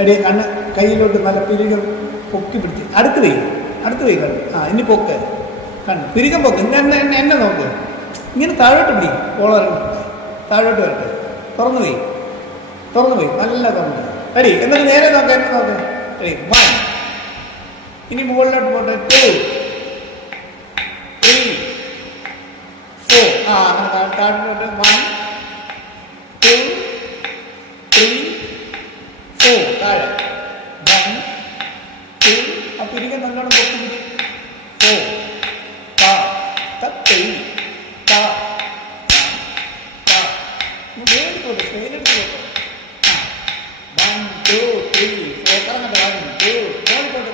എടി കണ്ണ് കയ്യിലോട്ട് നല്ല പിരികം പൊക്കി പിടിച്ച്. അടുത്ത് പോയി അടുത്ത് പോയി കണ്ണ്. ആ ഇനി പൊക്ക്. കണ്ണ്. പിരികം പൊക്ക്. ഇന്ന് എന്നെ എന്നെ എന്നെ നോക്ക്. ഇങ്ങനെ താഴോട്ട് പിടി. കോളർ താഴോട്ട് വരട്ടെ. തുറന്നു പോയി തുറന്നു പോയി നല്ല തുറന്നു എടി എന്നിട്ട് നേരെ നോക്ക് എന്നെ നോക്ക്. എടി വൺ ഇനി മുകളിലോട്ട് പോട്ടെ. ടു ത്രീ ഫോർ ആ അങ്ങനെ താഴോട്ട് വൺ ടു ത്രീ ഫോർ താഴെ. വൺ ടു ആ പിരികെ നല്ലോണം പൊക്കി ഫോർ താ തത്തൈ താ താ വേടിക്കോട്ടെ പേരെടുത്തോട്ടെ വൺ ടു ത്രീ ഫോർ കറങ്ങട്ടെ. വൺ ടു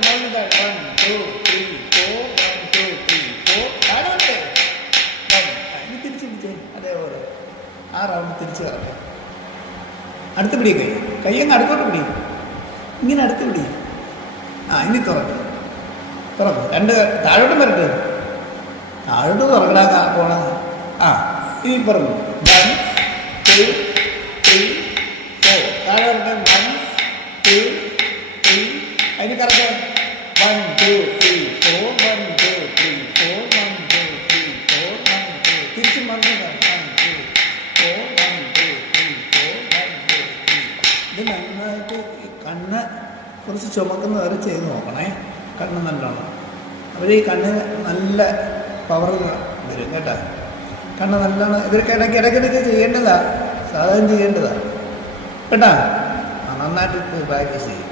മോളിൽ താഴെ one two three four one two three four താഴെ വൺ ഇനി തിരിച്ച് പിടിച്ചേ. അതേപോലെ. ആ റൗണ്ട് തിരിച്ച് കറക്കാം അടുത്ത് പിടി കൈ. കൈ അങ്ങ് അടുത്തോട്ട് പിടി ഇങ്ങനെ അടുത്ത് പിടി ആ ഇനി തുറക്ക്. തുറക്ക്. രണ്ട് താഴോട്ടും വരട്ടെ. താഴോട്ട് തുറക്കടാ പോണ. ആ ഇനി പറഞ്ഞു താഴെ വരട്ടെ. അതിന് correct. One two three four കണ്ണ് കുറച്ച് ചുമക്കുന്ന വരെ ചെയ്ത് നോക്കണേ. കണ്ണ് നല്ലോണം. അവർ ഈ കണ്ണിന് നല്ല പവർ വരും കേട്ടോ. കണ്ണ് നല്ലോണം ഇതൊക്കെ ഇടയ്ക്ക് ഇടയ്ക്കിടയ്ക്ക് ചെയ്യേണ്ടതാണ് സാധാരണ ചെയ്യേണ്ടതാണ് കേട്ടാ? നന്നായിട്ട് പ്രാക്ടീസ് ചെയ്യും.